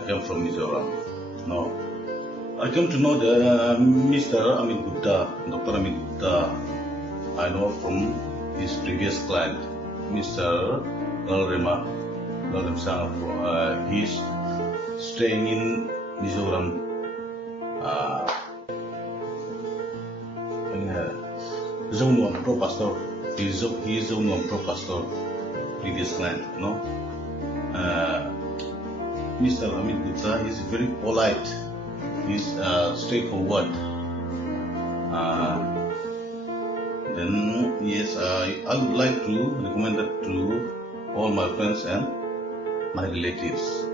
I came from Mizoram. No, I came to know the Mr. Amit Gupta, Dr. Amit Gupta. I know from his previous client, Mr. Lalrema Singapore. He's staying in Mizoram. Zone 1 Pro Pastor. He is Zone 1 Pro Pastor, previous client, no? Mr. Amit Gupta is very polite. He's straightforward. Then yes, I would like to recommend that to all my friends and my relatives.